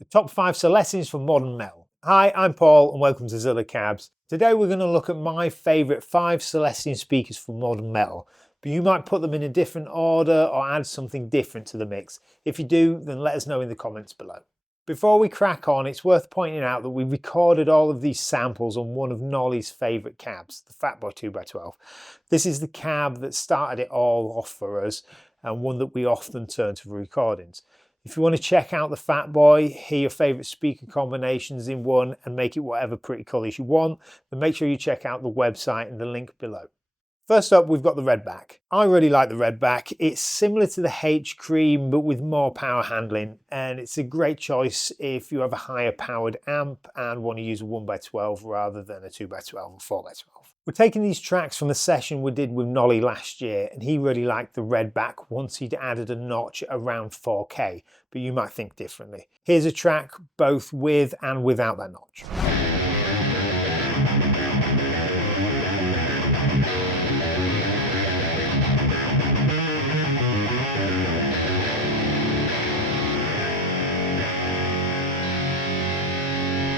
The top 5 Celestions for modern metal. Hi, I'm Paul and welcome to Zilla Cabs. Today we're going to look at my favourite 5 Celestion speakers for modern metal, but you might put them in a different order or add something different to the mix. If you do, then let us know in the comments below. Before we crack on, it's worth pointing out that we recorded all of these samples on one of Nolly's favourite cabs, the Fatboy 2x12. This is the cab that started it all off for us and one that we often turn to for recordings. If you want to check out the Fatboy, hear your favourite speaker combinations in one and make it whatever pretty colours you want, then make sure you check out the website and the link below. First up, we've got the Redback. I really like the Redback. It's similar to the H Cream but with more power handling, and it's a great choice if you have a higher powered amp and want to use a 1x12 rather than a 2x12 or 4x12. We're taking these tracks from the session we did with Nolly last year, and he really liked the Redback once he'd added a notch around 4K, but you might think differently. Here's a track both with and without that notch.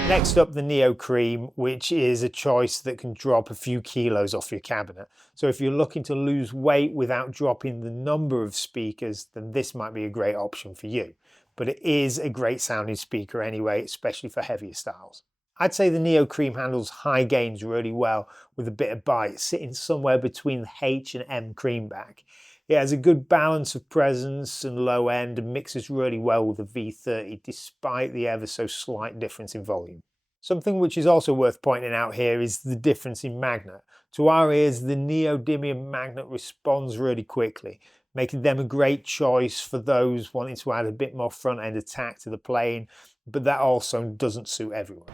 Next up, the Neo Cream, which is a choice that can drop a few kilos off your cabinet. So if you're looking to lose weight without dropping the number of speakers, then this might be a great option for you. But it is a great sounding speaker anyway, especially for heavier styles. I'd say the Neo Cream handles high gains really well with a bit of bite, sitting somewhere between the H and M Creamback. It has a good balance of presence and low end and mixes really well with the V30 despite the ever so slight difference in volume. Something which is also worth pointing out here is the difference in magnet. To our ears, the neodymium magnet responds really quickly, making them a great choice for those wanting to add a bit more front end attack to the playing, but that also doesn't suit everyone.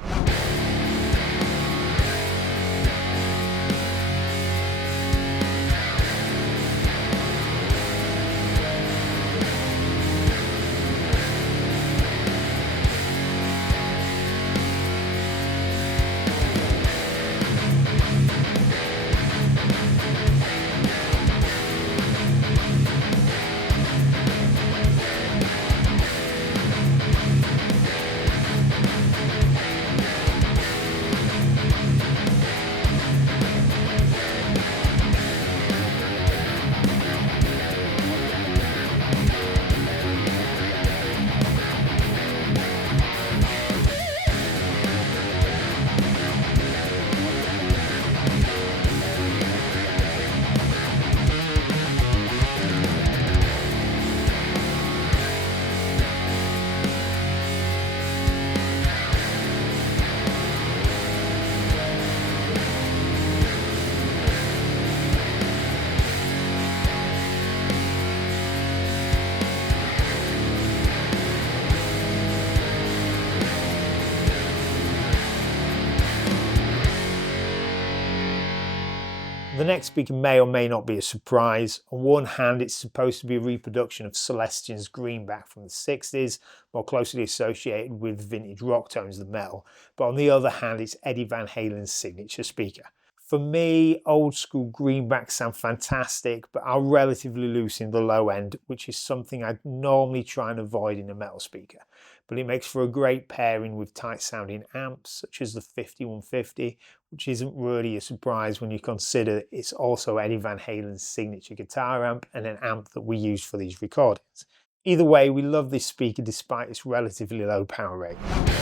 The next speaker may or may not be a surprise. On one hand, it's supposed to be a reproduction of Celestion's Greenback from the 60s, more closely associated with vintage rock tones than metal, but on the other hand, it's Eddie Van Halen's signature speaker. For me, old school Greenbacks sound fantastic, but are relatively loose in the low end, which is something I'd normally try and avoid in a metal speaker. But it makes for a great pairing with tight sounding amps, such as the 5150, which isn't really a surprise when you consider it's also Eddie Van Halen's signature guitar amp and an amp that we use for these recordings. Either way, we love this speaker despite its relatively low power rating.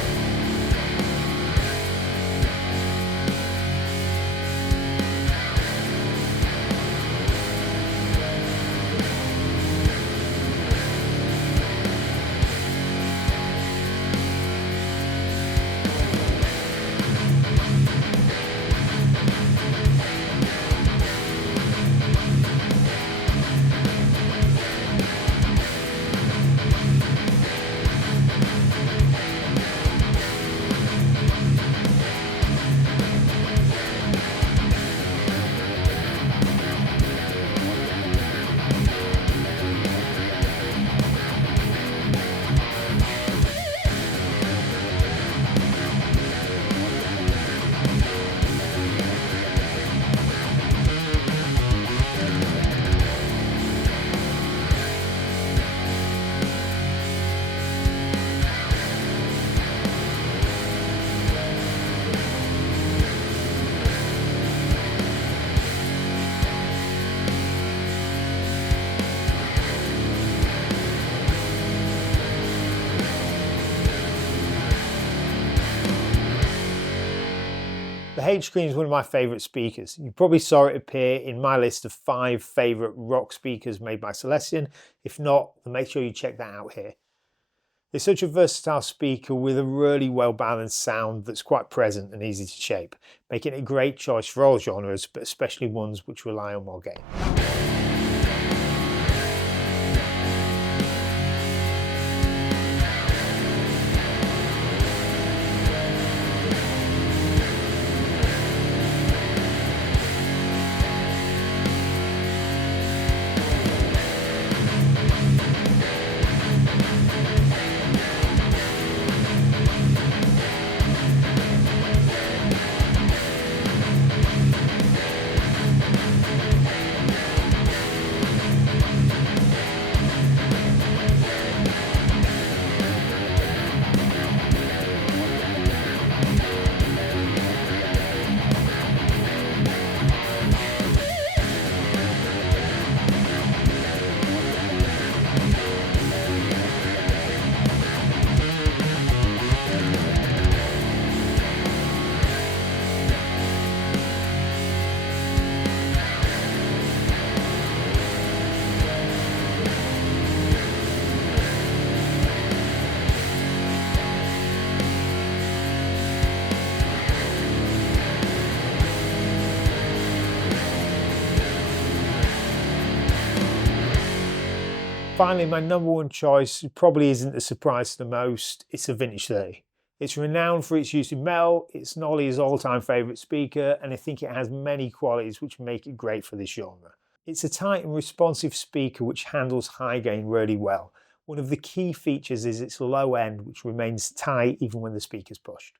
The H Cream is one of my favourite speakers. You probably saw it appear in my list of 5 favourite rock speakers made by Celestion. If not, then make sure you check that out here. It's such a versatile speaker with a really well balanced sound that's quite present and easy to shape, making it a great choice for all genres, but especially ones which rely on more gain. Finally, my number one choice probably isn't a surprise to the most. It's a Vintage 30. It's renowned for its use in metal, it's Nolly's all-time favourite speaker, and I think it has many qualities which make it great for this genre. It's a tight and responsive speaker which handles high gain really well. One of the key features is its low end, which remains tight even when the speaker's pushed.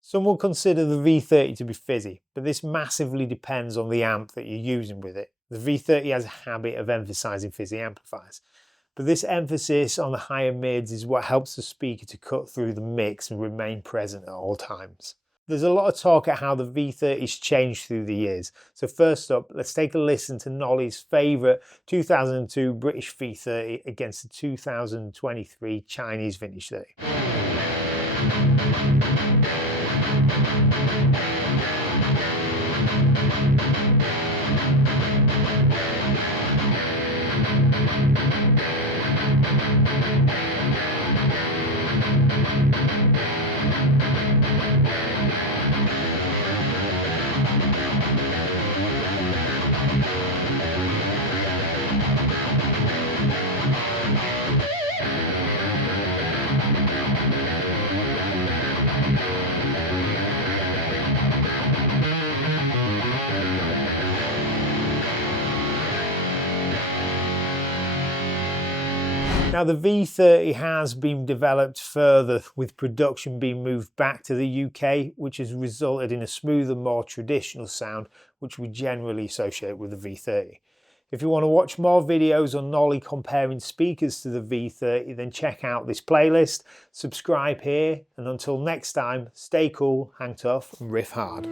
Some will consider the V30 to be fizzy, but this massively depends on the amp that you're using with it. The V30 has a habit of emphasising fizzy amplifiers, but this emphasis on the higher mids is what helps the speaker to cut through the mix and remain present at all times. There's a lot of talk at how the V30's changed through the years, so first up, let's take a listen to Nolly's favourite 2002 British V30 against the 2023 Chinese Vintage 30. Now the V30 has been developed further, with production being moved back to the UK, which has resulted in a smoother, more traditional sound which we generally associate with the V30. If you want to watch more videos on Nolly comparing speakers to the V30, then check out this playlist, subscribe here, and until next time, stay cool, hang tough and riff hard.